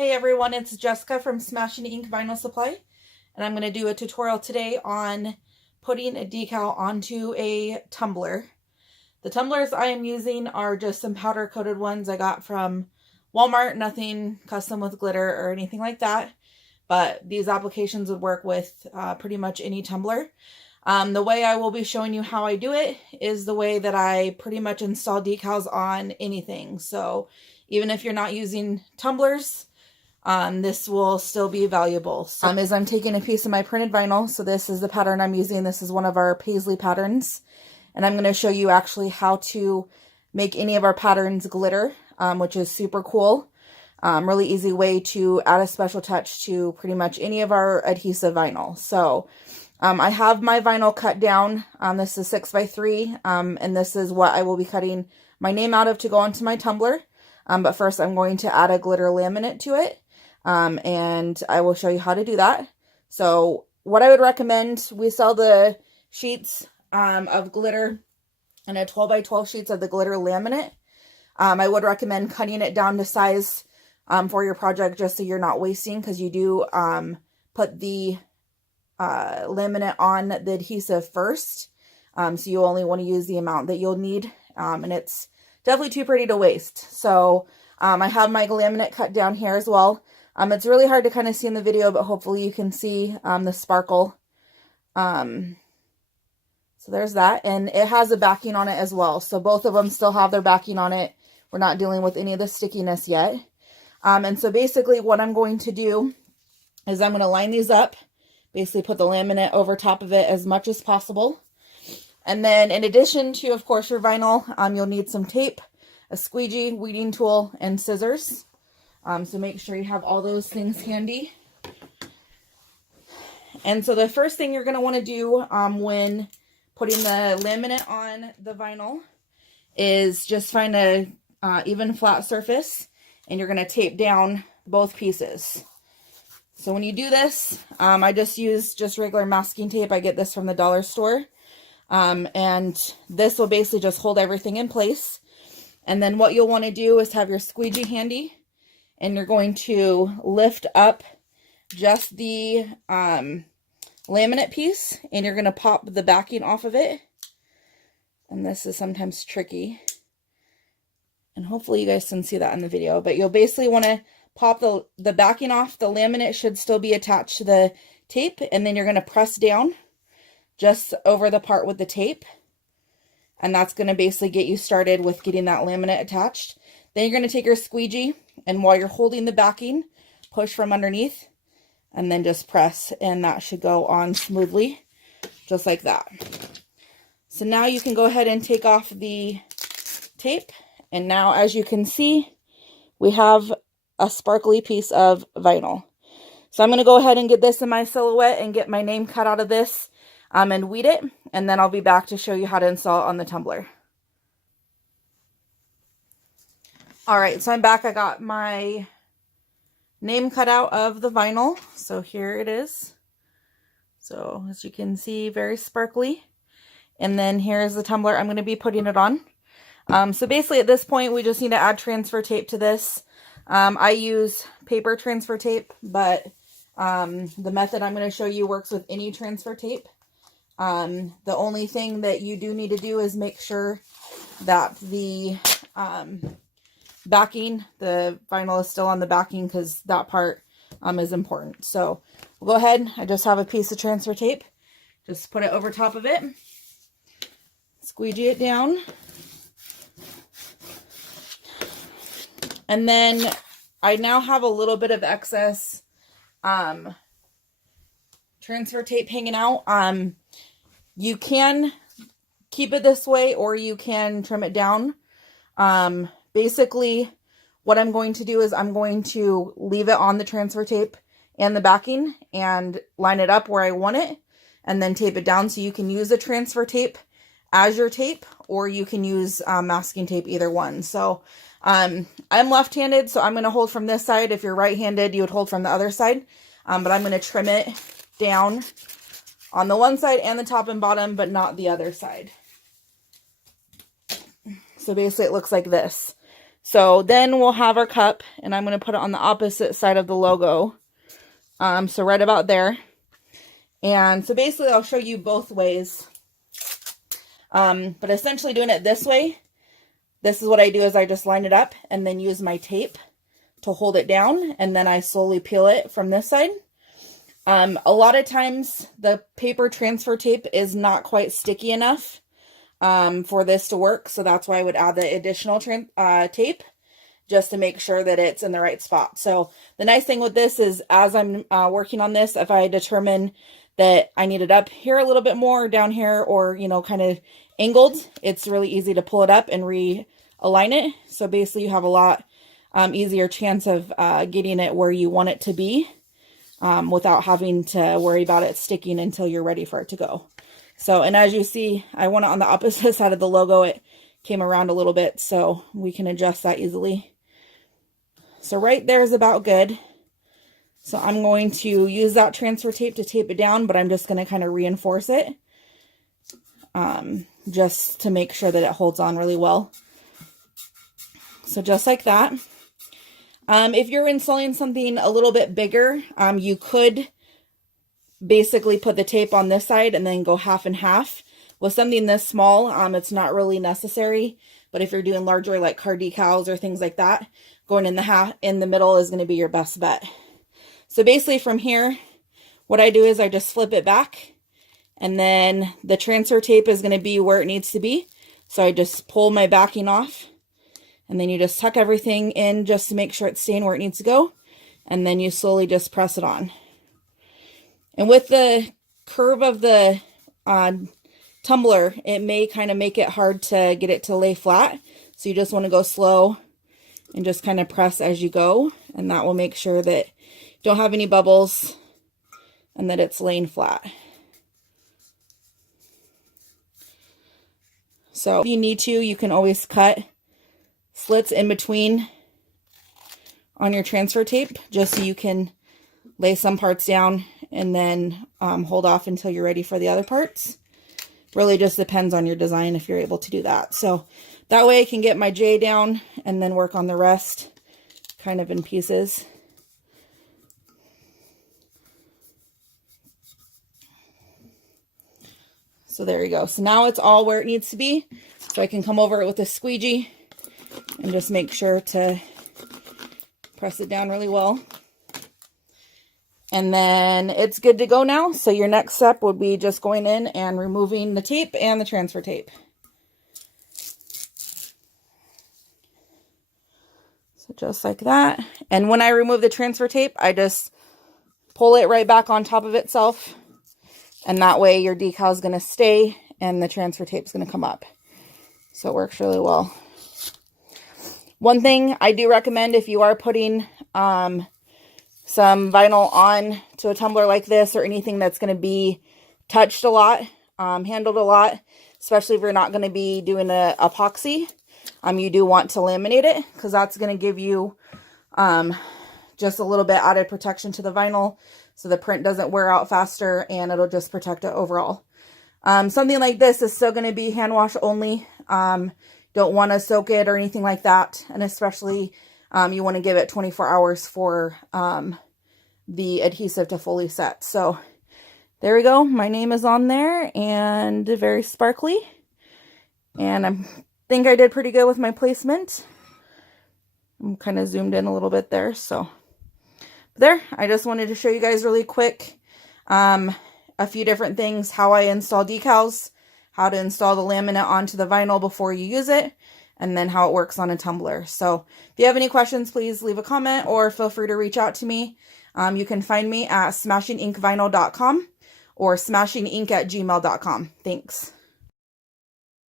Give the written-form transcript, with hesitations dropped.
Hey everyone, it's Jessica from Smashing Ink Vinyl Supply, and I'm going to do a tutorial today on putting a decal onto a tumbler. The tumblers I am using are just some powder coated ones I got from Walmart, nothing custom with glitter or anything like that, but these applications would work with pretty much any tumbler. The way I will be showing you how I do it is the way that I pretty much install decals on anything. So even if you're not using tumblers, this will still be valuable. So, as I'm taking a piece of my printed vinyl, so this is the pattern I'm using. This is one of our paisley patterns, and I'm going to show you actually how to make any of our patterns glitter, which is super cool. Really easy way to add a special touch to pretty much any of our adhesive vinyl. So I have my vinyl cut down. This is 6x3, and this is what I will be cutting my name out of to go onto my tumbler. But first I'm going to add a glitter laminate to it. And I will show you how to do that. So what I would recommend, we sell the sheets of glitter and a 12x12 sheets of the glitter laminate. I would recommend cutting it down to size for your project just so you're not wasting, because you do put the laminate on the adhesive first. So you only want to use the amount that you'll need, and it's definitely too pretty to waste. So I have my laminate cut down here as well. It's really hard to kind of see in the video, but hopefully you can see the sparkle. So there's that, and it has a backing on it as well. So both of them still have their backing on it. We're not dealing with any of the stickiness yet. And so basically what I'm going to do is I'm going to line these up, basically put the laminate over top of it as much as possible. And then in addition to, of course, your vinyl, you'll need some tape, a squeegee, weeding tool, and scissors. So make sure you have all those things handy. And so the first thing you're going to want to do when putting the laminate on the vinyl is just find a even flat surface, and you're going to tape down both pieces. So when you do this, I just use regular masking tape. I get this from the dollar store. And this will basically just hold everything in place. And then what you'll want to do is have your squeegee handy, and you're going to lift up just the laminate piece, and you're going to pop the backing off of it. And this is sometimes tricky, and hopefully you guys can see that in the video, but you'll basically want to pop the backing off. The laminate should still be attached to the tape, and then you're going to press down just over the part with the tape, and that's going to basically get you started with getting that laminate attached. Then you're going to take your squeegee, and while you're holding the backing, push from underneath, and then just press, and that should go on smoothly, just like that. So now you can go ahead and take off the tape, and now as you can see, we have a sparkly piece of vinyl. So I'm going to go ahead and get this in my silhouette and get my name cut out of this, and weed it, and then I'll be back to show you how to install it on the tumbler. Alright, so I'm back. I got my name cut out of the vinyl, so here it is. So as you can see, very sparkly. And then here's the tumbler I'm going to be putting it on. So basically at this point we just need to add transfer tape to this. I use paper transfer tape, but the method I'm going to show you works with any transfer tape. The only thing that you do need to do is make sure that the backing, the vinyl is still on the backing, because that part is important. So we'll go ahead. I just have a piece of transfer tape. Just put it over top of it. Squeegee it down. And then I now have a little bit of excess transfer tape hanging out. You can keep it this way, or you can trim it down. Basically, what I'm going to do is I'm going to leave it on the transfer tape and the backing and line it up where I want it, and then tape it down. So you can use the transfer tape as your tape, or you can use masking tape, either one. So I'm left-handed, so I'm going to hold from this side. If you're right-handed, you would hold from the other side. But I'm going to trim it down on the one side and the top and bottom, but not the other side. So basically it looks like this. So then we'll have our cup, and I'm going to put it on the opposite side of the logo. So right about there. And so basically I'll show you both ways. But essentially doing it this way, this is what I do is I just line it up and then use my tape to hold it down, and then I slowly peel it from this side. A lot of times the paper transfer tape is not quite sticky enough for this to work, so that's why I would add the additional tape just to make sure that it's in the right spot. So the nice thing with this is as I'm working on this, if I determine that I need it up here a little bit more, down here, or, you know, kind of angled, it's really easy to pull it up and realign it. So basically you have a lot easier chance of getting it where you want it to be without having to worry about it sticking until you're ready for it to go. So, and as you see, I want it on the opposite side of the logo. It came around a little bit, so we can adjust that easily. So right there is about good. So I'm going to use that transfer tape to tape it down, but I'm just going to kind of reinforce it just to make sure that it holds on really well. So just like that. If you're installing something a little bit bigger, you could basically put the tape on this side and then go half and half. With something this small, it's not really necessary, but if you're doing larger like card decals or things like that, going in the middle is going to be your best bet. So basically from here, what I do is I just flip it back, and then the transfer tape is going to be where it needs to be. So I just pull my backing off, and then you just tuck everything in just to make sure it's staying where it needs to go. And then you slowly just press it on. And with the curve of the tumbler, it may kind of make it hard to get it to lay flat. So you just want to go slow and just kind of press as you go. And that will make sure that you don't have any bubbles and that it's laying flat. So if you need to, you can always cut slits in between on your transfer tape just so you can lay some parts down and then hold off until you're ready for the other parts. Really just depends on your design if you're able to do that. So that way I can get my J down and then work on the rest kind of in pieces. So there you go. So now it's all where it needs to be. So I can come over it with a squeegee and just make sure to press it down really well. And then it's good to go now. So your next step would be just going in and removing the tape and the transfer tape. So just like that. And when I remove the transfer tape, I just pull it right back on top of itself. And that way your decal is going to stay and the transfer tape is going to come up. So it works really well. One thing I do recommend if you are putting some vinyl on to a tumbler like this or anything that's going to be touched a lot, handled a lot, especially if you're not going to be doing a epoxy, you do want to laminate it because that's going to give you just a little bit added protection to the vinyl so the print doesn't wear out faster and it'll just protect it overall. Something like this is still going to be hand wash only. Don't want to soak it or anything like that. And especially you want to give it 24 hours for the adhesive to fully set. So there we go. My name is on there and very sparkly. And I think I did pretty good with my placement. I'm kind of zoomed in a little bit there. So there, I just wanted to show you guys really quick a few different things, how I install decals, how to install the laminate onto the vinyl before you use it, and then how it works on a tumbler. So if you have any questions, please leave a comment or feel free to reach out to me. You can find me at smashinginkvinyl.com or smashinink@gmail.com. Thanks.